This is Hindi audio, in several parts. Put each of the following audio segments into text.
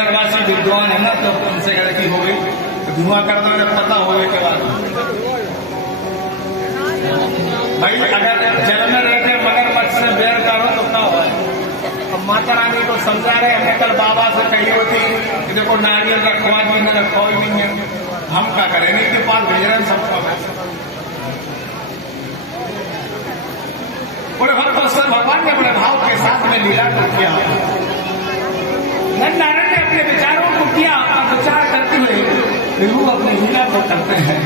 नगरवासी विद्वान है ना, तो उनसे गलती हो गई तो धुआं कर दो, जब पता होने के बाद। भाई अगर जल में रहते मगरमच्छ से बैर करो तो क्या हुआ? अब माता रानी को समझा रहे हैं, कल बाबा से कही होती कि देखो नारियल रखवा भी न रखो भी नहीं, हम क्या करें? इनके पास भेज रहे हैं सबको। बड़े भक्त भगवान ने बड़े भाव के साथ में लीला को किया। नारायण ने अपने विचारों को किया और विचार करते हुए प्रभु अपने लीला को करते हैं।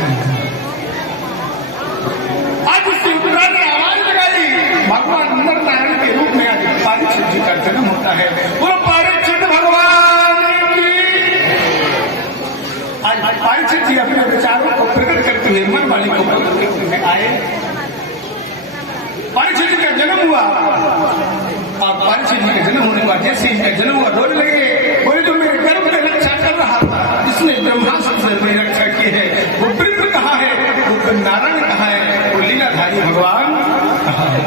आज उसकी उत्तरा ने आवाज लगाई, भगवान नर नारायण के रूप में आज परीक्षित जी का जन्म होता है। वो परीक्षित भगवान की आज परीक्षित जी अपने विचारों को प्रकट करते हुए मन वाणी को प्रकट करते हुए आए। परीक्षित जी का जन्म हुआ और परीक्षित जी का जन्म होने के बाद जैसे इनका जन्म हुआ रोने लगे, बोले जो मेरे गर्भ में रक्षा कर रहा था, जिसने ब्रह्मास्त्र से मेरी रक्षा की है, वो वृद्ध कहाँ है, वो नारायण कहाँ है, वो लीलाधारी भगवान कहाँ है?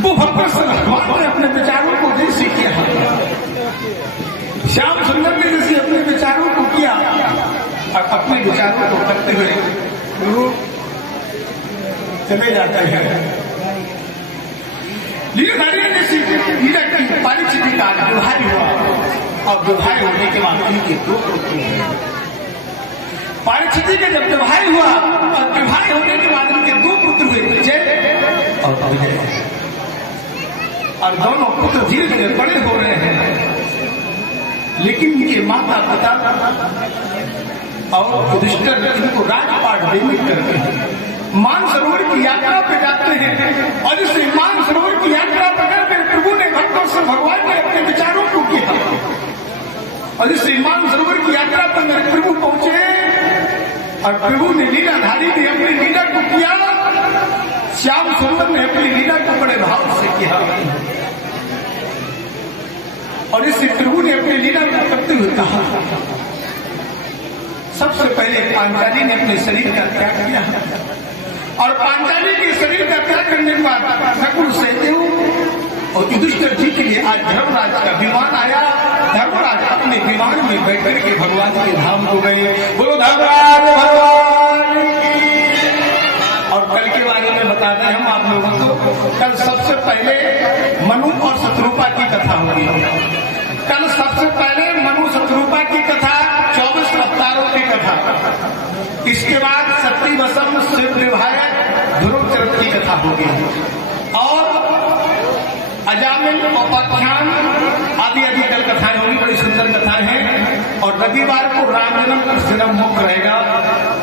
वो भगवान ने अपने विचारों को जैसे किया, श्याम सुंदर ने जैसे अपने विचारों को किया और अपने विचारों को करते हुए गुरु चले जाते हैं। लीलाधारी ने जैसे लीला की परीक्षित का विवाह हुआ और विवाह होने के बाद उनके दो पुत्र हुए। परीक्षित के जब विवाह हुआ और विवाह होने के बाद उनके दो पुत्र हुए, विजय और विजय, और दोनों पुत्र धीरे धीरे बड़े हो रहे हैं। लेकिन इनके माता पिता और युधिष्ठिर इनको राजपाट देने करते हैं, मानसरोवर की यात्रा पे जाते हैं। और इस मानसरोवर की यात्रा पर मेरे प्रभु ने भक्तों से भगवान ने अपने विचारों को किया। और इस मानसरोवर की यात्रा पर मेरे प्रभु पहुंचे और प्रभु ने लीलाधारी ने अपनी लीला को किया, श्याम सुंदर ने अपनी लीला को बड़े भाव से किया। और इससे प्रभु ने अपनी लीला को करते हुए कहा, सबसे पहले पांचाली ने अपने शरीर का त्याग किया और पांचाली के शरीर का त्याग करने के बाद नकुल सहदेव और युधिष्ठिर जी के लिए आज धर्मराज का विमान आया। धर्मराज अपने विमान में बैठ करके भगवान के धाम को गए। बोलो धर्मराज भगवान की। और कल के बारे में बताते हैं हम आप लोगों को, कल सबसे पहले मनु और शत्रुपा की कथा होगी। कल सबसे पहले मनु शत्रुपा की कथा, 24 अवतारों की कथा, इसके बाद सती वसम शिव विवाह ध्रुव चरित्र की कथा होगी और अजामिल उपाख्यान आदि आदि कल कथाएं होगी। बड़ी सुंदर कथाएं हैं। और रविवार को राम जन्म कृष्ण जन्म मुक्त रहेगा,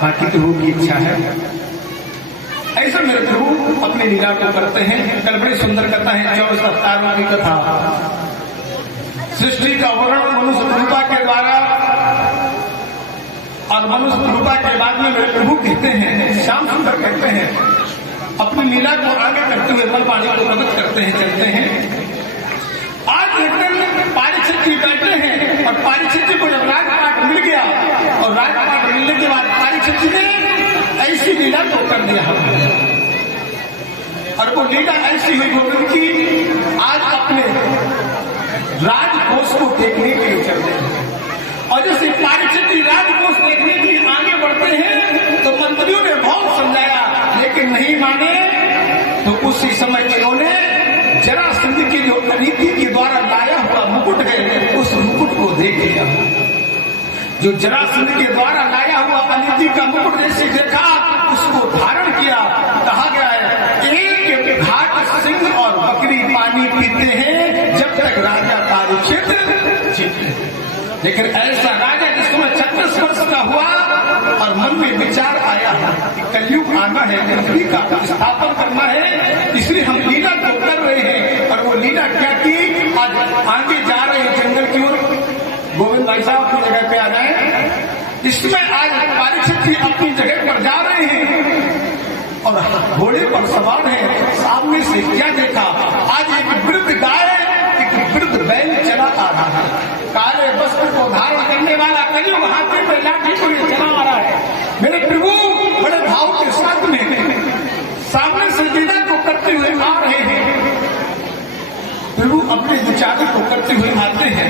बाकी प्रभु की इच्छा है। ऐसा मेरे प्रभु अपनी लीला को करते हैं। कल बड़ी सुंदर कथा है, 24 अवतारों की कथा। सृष्टि का वर्णन मनुष्य रूपा के द्वारा और मनुष्य रूपा के बाद में मेरे प्रभु कहते हैं, श्याम सुंदर कहते हैं, अपनी लीला को आगे करते हुए मन वाणी को प्रकट करते हैं, चलते हैं। आज एक दिन परीक्षित जी बैठे हैं और परीक्षित जी को जब राजपाट मिल गया और राजपाट मिलने के बाद परीक्षित जी ने ऐसी लीला को कर दिया और वो लीला ऐसी हुई गोविंद की, आज अपने राजकोष को देखने के लिए चलते हैं। और जैसे परीक्षित जी राजकोष देखने के लिए आगे बढ़ते हैं तो मंत्रियों ने बहुत समझाया लेकिन नहीं माने। तो उसी समय इन्होंने जरासंध की जो अनीति के द्वारा लाया हुआ मुकुट है, उस मुकुट को देख लिया। जो जरासंध के द्वारा लाया हुआ अनीति का मुकुट जैसे देखा, उसको धारण किया। कहा गया है, एक घाट सिंह और बकरी पानी पीते हैं जब तक राजा कार्यक्षेत्र जीते। लेकिन ऐसा राजा जिसमें 36 वर्ष का हुआ और मन में विचार आया कि कलयुग आना है, पृथ्वी का स्थापन करना है, इसलिए हम लीला को कर रहे हैं। और वो लीला क्या की, आज आगे जा रहे हैं जंगल की ओर। गोविंद भाई साहब अपनी जगह पे आ जाए। इसमें आज परीक्षित जी अपनी जगह पर जा रहे हैं और घोड़े पर सवार है। सामने से क्या देखा, आज एक वृद्ध गाय, एक वृद्ध बैल चला आ रहा है। काले वस्त्र को धारण करने वाला कलयुग हाथी पे लाठी को ये चला आ रहा है। मेरे प्रभु बड़े भाव के साथ में सामने से लीला को करते हुए आ रहे हैं। प्रभु अपने विचारों को करते हुए आते हैं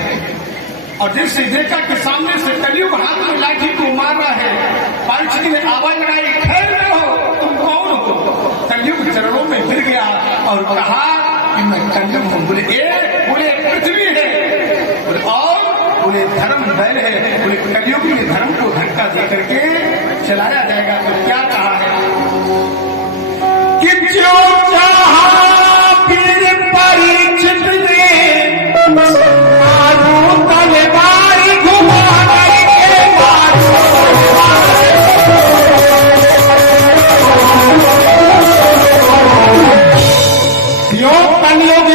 और जैसे देखा कि सामने से कलयुग हाथ में लाठी को मार रहा है, परीक्षित ने आवाज लगाई, खैर में हो, तुम कौन हो? कलयुग चरणों में गिर गया और कहा कि मैं कलयुग हूँ। बोले पृथ्वी है, और बोले धर्म बैल है। बोले कलयुग में धर्म को धक्का दे करके चलाया जाएगा। तो क्या कहा है कि जो चाहा फिर परीक्षित ने तलवारी घुमा करके मारो। यो कलयुग